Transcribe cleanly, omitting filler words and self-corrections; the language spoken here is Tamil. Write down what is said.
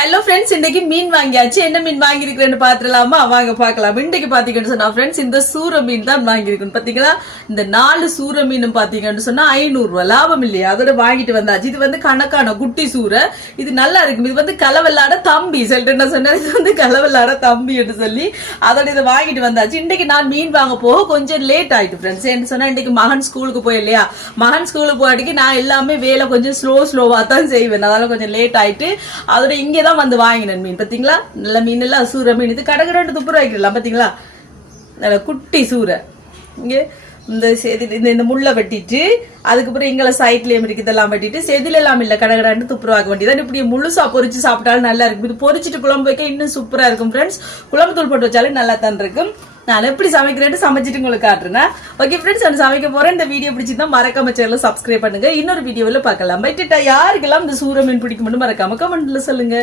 ஹலோ ஃப்ரெண்ட்ஸ், இன்னைக்கு மீன் வாங்கியாச்சு. என்ன மீன் வாங்கிருக்கிறேன்னு பாத்துலாமா? வாங்க பாக்கலாம். இன்னைக்கு பாத்தீங்கன்னு சொன்னா ஃப்ரெண்ட்ஸ், இந்த சூர மீன் தான் வாங்கிருக்கேன். பாத்தீங்களா, இந்த 4 சூர மீன் பாத்தீங்கன்னு சொன்னா 500 ரூபாய் லாபம் இல்லையா? அதோட வாங்கிட்டு வந்தாச்சு. இது வந்து கணக்கான குட்டி சூரை. இது நல்லா இருக்கும். இது வந்து கலவல்லாட தம்பி சொல்லிட்டு என்ன சொன்னா, இது வந்து கலவல்லாட தம்பி என்று சொல்லி அதோட இதை வாங்கிட்டு வந்தாச்சு. இன்னைக்கு நான் மீன் வாங்க போக கொஞ்சம் லேட் ஆயிட்டு ஃப்ரெண்ட்ஸ். என்ன சொன்னா, இன்னைக்கு மகன் ஸ்கூலுக்கு போய் இல்லையா, மகன் ஸ்கூலுக்கு போயிட்டு நான் எல்லாமே வேலை கொஞ்சம் ஸ்லோவா தான் செய்வேன். அதனால கொஞ்சம் லேட் ஆயிட்டு அதோட இங்க தான் வந்து வாங்கினேன் மீன். பாத்தீங்களா, நல்ல மீன் எல்லாம் சூரை மீன். இது கடகடன்னு துப்புரம் வைக்கலாம். பாத்தீங்களா, நல்ல குட்டி சூரை. இங்க இந்த முள்ள வெட்டிட்டு அதுக்கப்புறம் எங்களை சைட்லயும் இருக்கு இதெல்லாம் வெட்டிட்டு செதில எல்லாம் இல்ல கடகடான்னு துப்புரவாக்க வேண்டியதான். இப்படி முழுசா பொரிச்சு சாப்பிட்டாலும் நல்லா இருக்கும். இது பொரிச்சிட்டு குழம்பு வைக்க இன்னும் சூப்பரா இருக்கும் ஃப்ரெண்ட்ஸ். குழம்பு தூள் போட்டு வச்சாலும் நல்லா தான் இருக்கும். நான் எப்படி சமைக்கிறேன்னு சமைச்சிட்டு உங்களுக்கு காட்டுறேன். ஓகே ஃப்ரெண்ட்ஸ், நான் சமைக்க போறேன். இந்த வீடியோ பிடிச்சிருந்தா மறக்காம சேனலை சப்ஸ்கிரைப் பண்ணுங்க. இன்னொரு வீடியோவில் பார்க்கலாம். பைட்டா யாருக்கெல்லாம் இந்த சூர மீன் பிடிக்கும்னு மறக்காம கமெண்ட்ல சொல்லுங்க.